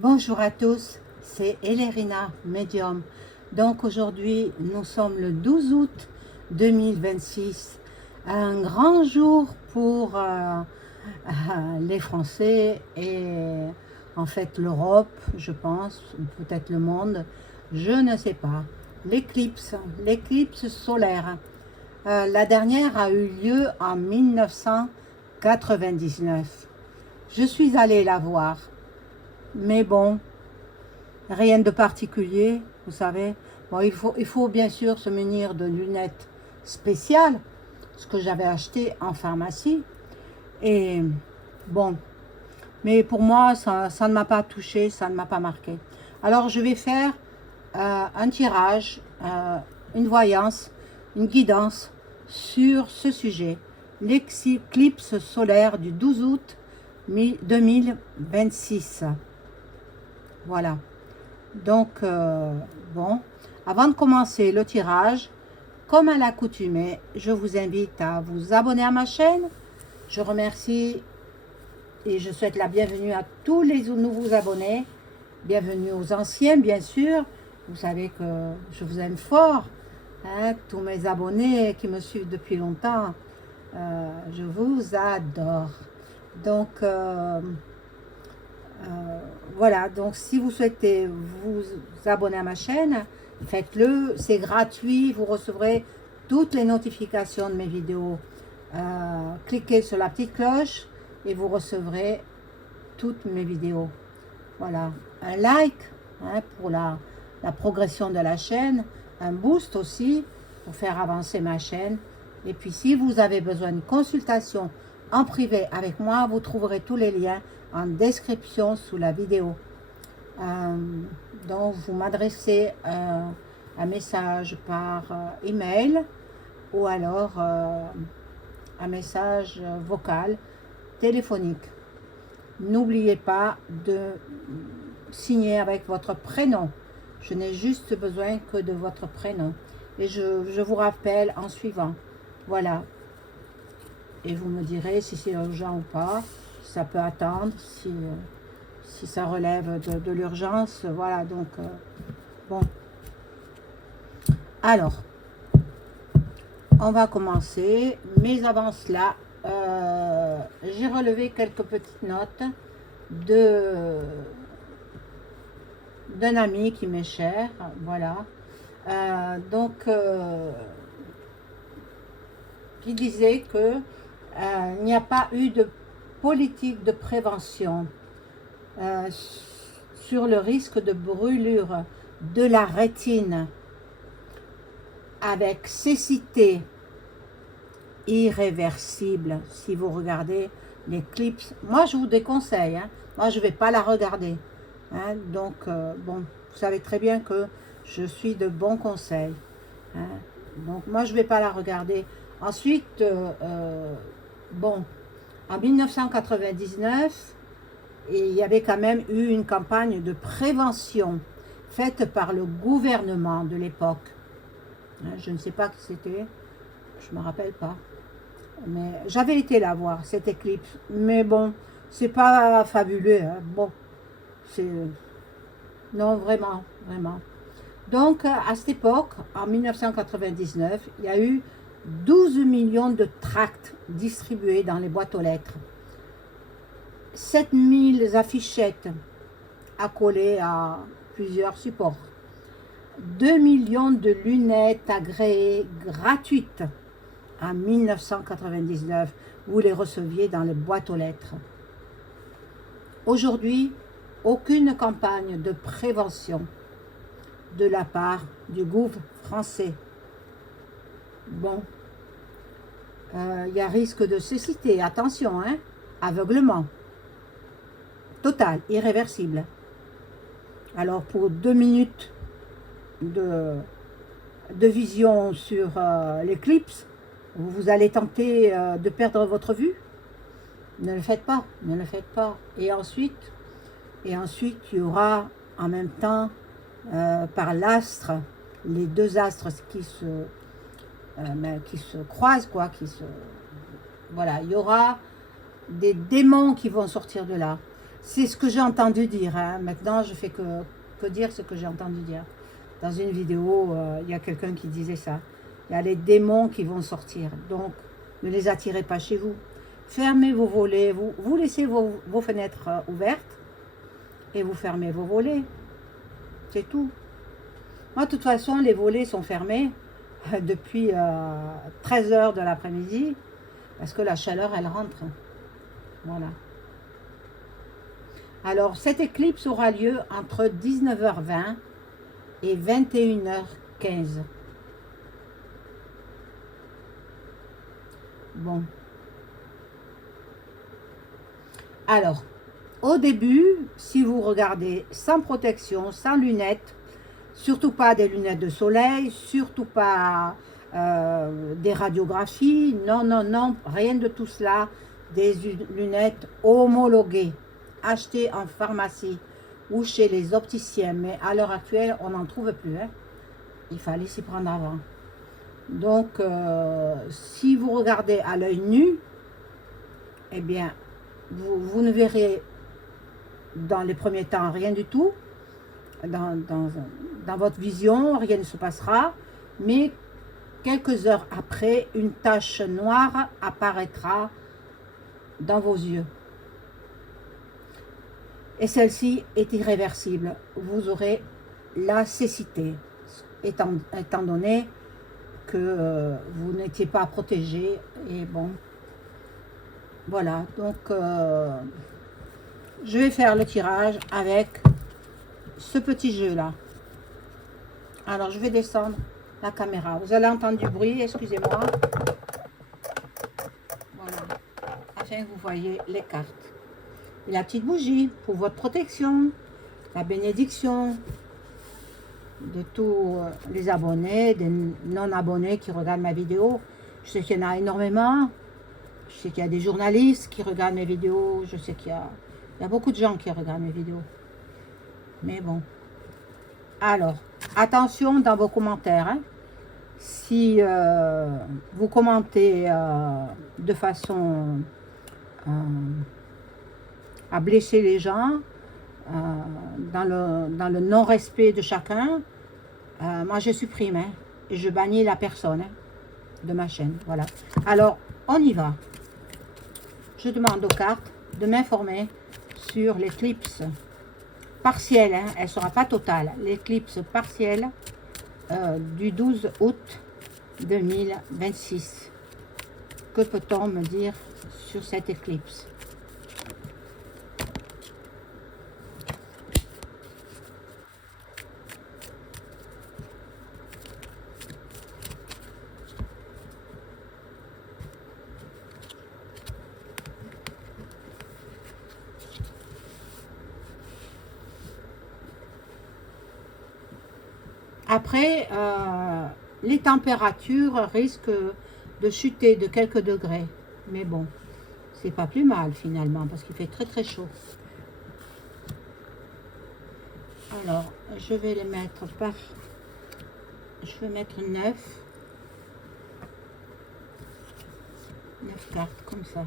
Bonjour à tous, c'est Elerina Medium. Donc aujourd'hui, nous sommes le 12 août 2026, un grand jour pour les Français et en fait l'Europe, je pense, ou peut-être le monde, je ne sais pas. L'éclipse solaire. La dernière a eu lieu en 1999. Je suis allée la voir, mais bon, rien de particulier, vous savez. Bon, il faut bien sûr se munir de lunettes spéciales, ce que j'avais acheté en pharmacie. Et bon, mais pour moi, ça ne m'a pas touché, ça ne m'a pas marqué. Alors, je vais faire un tirage, une voyance, une guidance sur ce sujet. L'éclipse solaire du 12 août 2026. Voilà. Donc, bon, avant de commencer le tirage, comme à l'accoutumée, je vous invite à vous abonner à ma chaîne. Je remercie et je souhaite la bienvenue à tous les nouveaux abonnés. Bienvenue aux anciens, bien sûr. Vous savez que je vous aime fort. Hein, tous mes abonnés qui me suivent depuis longtemps, je vous adore. Donc, voilà, donc si vous souhaitez vous abonner à ma chaîne, faites-le, c'est gratuit, vous recevrez toutes les notifications de mes vidéos. Cliquez sur la petite cloche et vous recevrez toutes mes vidéos. Voilà, un like pour la progression de la chaîne, un boost aussi pour faire avancer ma chaîne. Et puis si vous avez besoin de consultation en privé avec moi, vous trouverez tous les liens en description sous la vidéo. Donc vous m'adressez un message par email ou alors un message vocal téléphonique. N'oubliez pas de signer avec votre prénom. Je n'ai juste besoin que de votre prénom. Et je vous rappelle en suivant. Voilà. Et vous me direz si c'est urgent ou pas. Si ça peut attendre. Si ça relève de l'urgence. Voilà. Donc, bon. Alors, on va commencer. Mais avant cela, j'ai relevé quelques petites notes d'un ami qui m'est cher, voilà. Qui disait que il n'y a pas eu de politique de prévention sur le risque de brûlure de la rétine avec cécité irréversible. Si vous regardez l'éclipse, moi je vous déconseille, hein. Moi je ne vais pas la regarder, hein. Donc bon, vous savez très bien que je suis de bons conseils, hein. Donc moi je ne vais pas la regarder. Ensuite, bon, en 1999, il y avait quand même eu une campagne de prévention faite par le gouvernement de l'époque, hein. Je ne sais pas qui c'était, je ne me rappelle pas. Mais j'avais été la voir, cette éclipse. Mais bon, c'est pas fabuleux, hein. Bon, c'est... Non, vraiment, vraiment. Donc, à cette époque, en 1999, il y a eu 12 millions de tracts distribués dans les boîtes aux lettres. 7000 affichettes accolées à plusieurs supports. 2 millions de lunettes agréées gratuites en 1999, vous les receviez dans les boîtes aux lettres. Aujourd'hui, aucune campagne de prévention de la part du gouvernement français. Bon, il y a risque de cécité, attention, hein, aveuglement total, irréversible. Alors pour 2 minutes de vision sur l'éclipse, vous allez tenter de perdre votre vue. Ne le faites pas, ne le faites pas. Et ensuite, il y aura en même temps, par l'astre, les deux astres qui se croisent, quoi, voilà, il y aura des démons qui vont sortir de là. C'est ce que j'ai entendu dire. Hein. Maintenant, je fais que dire ce que j'ai entendu dire. Dans une vidéo, il y a quelqu'un qui disait ça. Il y a les démons qui vont sortir. Donc, ne les attirez pas chez vous. Fermez vos volets. Vous laissez vos fenêtres ouvertes et vous fermez vos volets. C'est tout. Moi, de toute façon, les volets sont fermés depuis 13 heures de l'après-midi parce que la chaleur, elle rentre. Voilà. Alors, cette éclipse aura lieu entre 19h20 et 21h15. Bon. Alors, au début, si vous regardez sans protection, sans lunettes, surtout pas des lunettes de soleil, surtout pas des radiographies, non, non, non, rien de tout cela, des lunettes homologuées, achetées en pharmacie ou chez les opticiens, mais à l'heure actuelle, on n'en trouve plus. Hein. Il fallait s'y prendre avant. Donc, si vous regardez à l'œil nu, eh bien, vous ne verrez dans les premiers temps rien du tout. Dans votre vision, rien ne se passera. Mais quelques heures après, une tache noire apparaîtra dans vos yeux. Et celle-ci est irréversible. Vous aurez la cécité, étant donné que vous n'étiez pas protégé. Et bon, voilà. Donc, je vais faire le tirage avec ce petit jeu-là. Alors, je vais descendre la caméra. Vous allez entendre du bruit, excusez-moi. Voilà. Afin que vous voyez les cartes. Et la petite bougie pour votre protection. La bénédiction de tous les abonnés, des non-abonnés qui regardent ma vidéo. Je sais qu'il y en a énormément. Je sais qu'il y a des journalistes qui regardent mes vidéos. Je sais qu'il y a beaucoup de gens qui regardent mes vidéos. Mais bon. Alors, attention dans vos commentaires. Hein. Si vous commentez de façon à blesser les gens, dans le non-respect de chacun, moi je supprime. Hein, et je bannis la personne de ma chaîne. Voilà. Alors, on y va. Je demande aux cartes de m'informer sur l'éclipse partielle, hein, elle ne sera pas totale, l'éclipse partielle du 12 août 2026. Que peut-on me dire sur cette éclipse? Après, les températures risquent de chuter de quelques degrés. Mais bon, c'est pas plus mal finalement parce qu'il fait très très chaud. Alors, je vais les mettre par... Je vais mettre 9 cartes comme ça.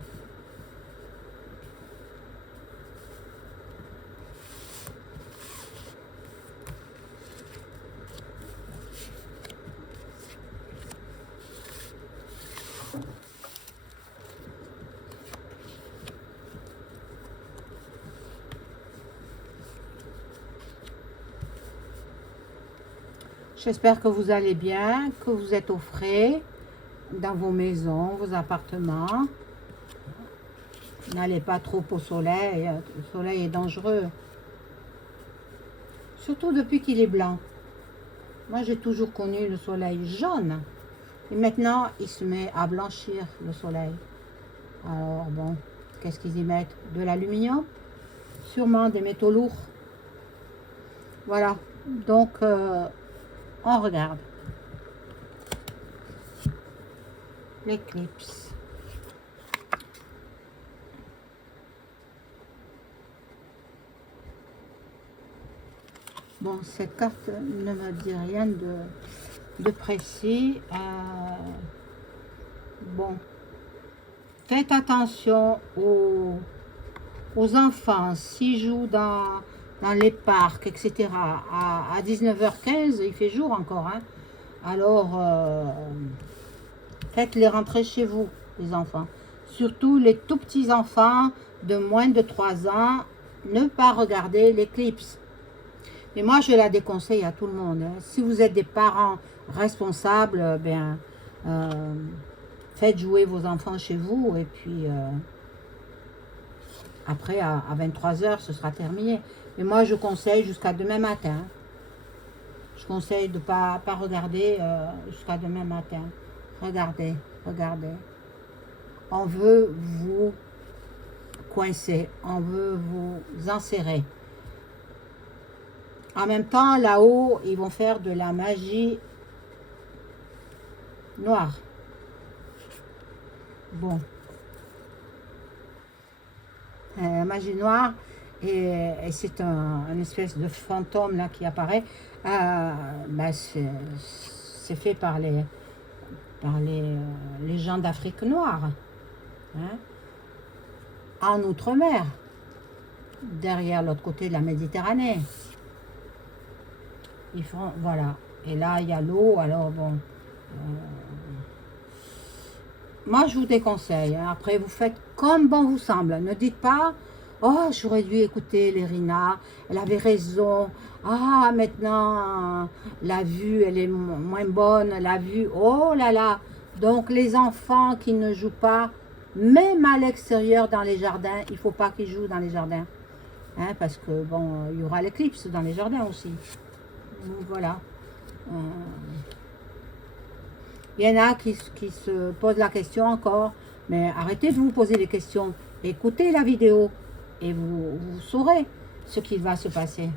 J'espère que vous allez bien, que vous êtes au frais dans vos maisons, vos appartements. N'allez pas trop au soleil, le soleil est dangereux. Surtout depuis qu'il est blanc. Moi, j'ai toujours connu le soleil jaune. Et maintenant, il se met à blanchir, le soleil. Alors, bon, qu'est-ce qu'ils y mettent? De l'aluminium? Sûrement des métaux lourds. Voilà. Donc, on regarde. L'éclipse. Bon, cette carte ne me dit rien de précis. Bon, faites attention aux aux enfants, s'ils jouent dans les parcs, etc., à 19h15, il fait jour encore, hein. Alors, faites-les rentrer chez vous, les enfants. Surtout les tout petits enfants de moins de 3 ans, ne pas regarder l'éclipse. Et moi, je la déconseille à tout le monde, hein. Si vous êtes des parents responsables, ben, faites jouer vos enfants chez vous et puis après, à 23h, ce sera terminé. Et moi, je conseille jusqu'à demain matin. Je conseille de ne pas regarder jusqu'à demain matin. Regardez, regardez. On veut vous coincer, on veut vous enserrer. En même temps, là-haut, ils vont faire de la magie noire. Bon. Magie noire, et c'est un espèce de fantôme là qui apparaît. Ben c'est fait par les gens d'Afrique noire, hein, en Outre-mer, derrière l'autre côté de la Méditerranée. Ils font, voilà. Et là, il y a l'eau, alors bon. Moi, je vous déconseille, hein. Après, vous faites comme bon vous semble. Ne dites pas, oh, j'aurais dû écouter Lérina, elle avait raison. Ah, maintenant, la vue, elle est moins bonne, la vue, oh là là. Donc, les enfants qui ne jouent pas, même à l'extérieur dans les jardins, il ne faut pas qu'ils jouent dans les jardins. Hein, parce que, bon, il y aura l'éclipse dans les jardins aussi. Donc, voilà. Il y en a qui se posent la question encore, mais arrêtez de vous poser des questions. Écoutez la vidéo et vous saurez ce qui va se passer.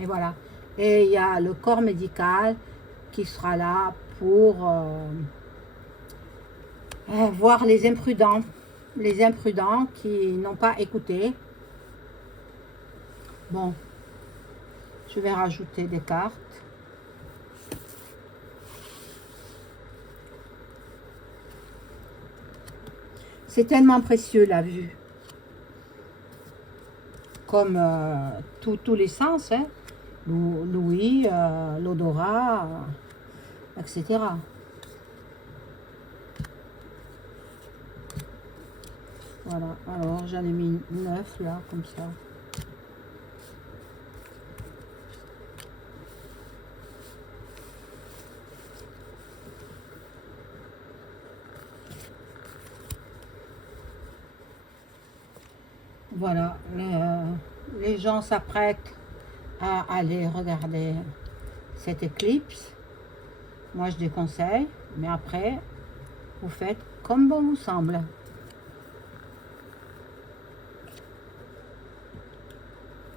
Et voilà. Et il y a le corps médical qui sera là pour voir les imprudents qui n'ont pas écouté. Bon, je vais rajouter des cartes. C'est tellement précieux la vue. Comme tous les sens, hein. L'ouïe, l'odorat, etc. Voilà, alors j'en ai mis 9 là, comme ça. Voilà, les gens s'apprêtent à aller regarder cette éclipse. Moi, je déconseille, mais après, vous faites comme bon vous semble.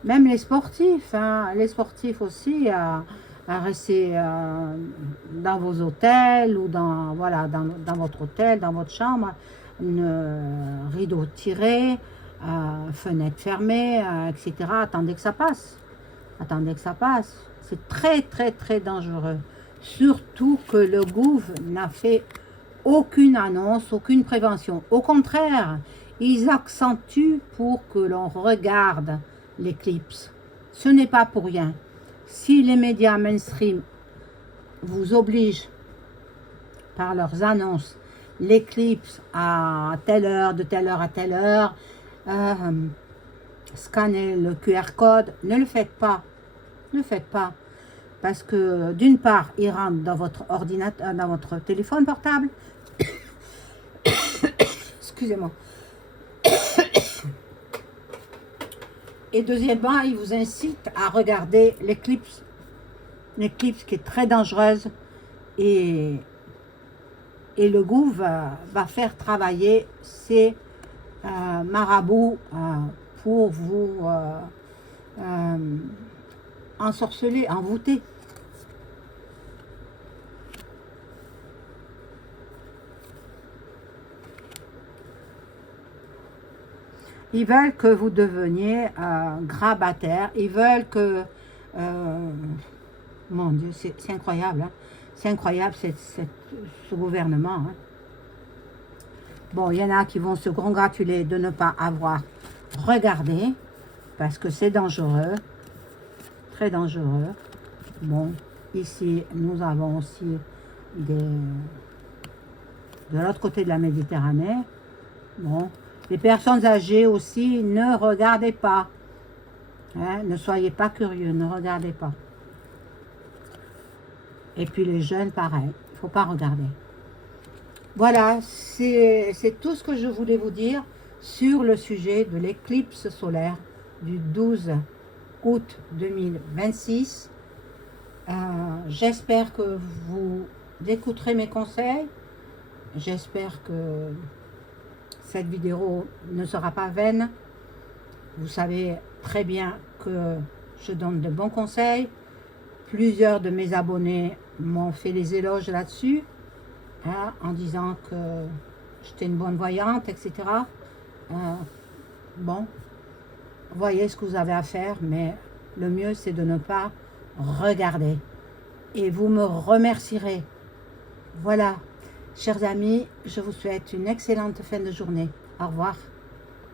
Même les sportifs, hein, les sportifs aussi, à rester dans vos hôtels ou dans, voilà, dans votre hôtel, dans votre chambre, rideau tiré, fenêtre fermée, etc. Attendez que ça passe. Attendez que ça passe. C'est très, très, très dangereux. Surtout que le gouv n'a fait aucune annonce, aucune prévention. Au contraire, ils accentuent pour que l'on regarde l'éclipse. Ce n'est pas pour rien. Si les médias mainstream vous obligent par leurs annonces l'éclipse à telle heure, de telle heure à telle heure, scanner le QR code, ne le faites pas. Ne le faites pas. Parce que d'une part, il rentre dans votre ordinateur, dans votre téléphone portable. Excusez-moi. Et deuxièmement, il vous incite à regarder l'éclipse. L'éclipse qui est très dangereuse. Et le gouv va faire travailler ses marabouts pour vous ensorceler, envoûter. Ils veulent que vous deveniez grabataire. Ils veulent que... mon Dieu, c'est incroyable. Hein? C'est incroyable ce gouvernement. Hein? Bon, il y en a qui vont se congratuler de ne pas avoir regardez, parce que c'est dangereux, très dangereux. Bon, ici, nous avons aussi de l'autre côté de la Méditerranée. Bon, les personnes âgées aussi, ne regardez pas. Hein, ne soyez pas curieux, ne regardez pas. Et puis les jeunes, pareil, il ne faut pas regarder. Voilà, c'est tout ce que je voulais vous dire sur le sujet de l'éclipse solaire du 12 août 2026. J'espère que vous écouterez mes conseils. J'espère que cette vidéo ne sera pas vaine. Vous savez très bien que je donne de bons conseils. Plusieurs de mes abonnés m'ont fait des éloges là-dessus, hein, en disant que j'étais une bonne voyante, etc. Bon, voyez ce que vous avez à faire, mais le mieux c'est de ne pas regarder. Et vous me remercierez. Voilà, chers amis, je vous souhaite une excellente fin de journée. Au revoir.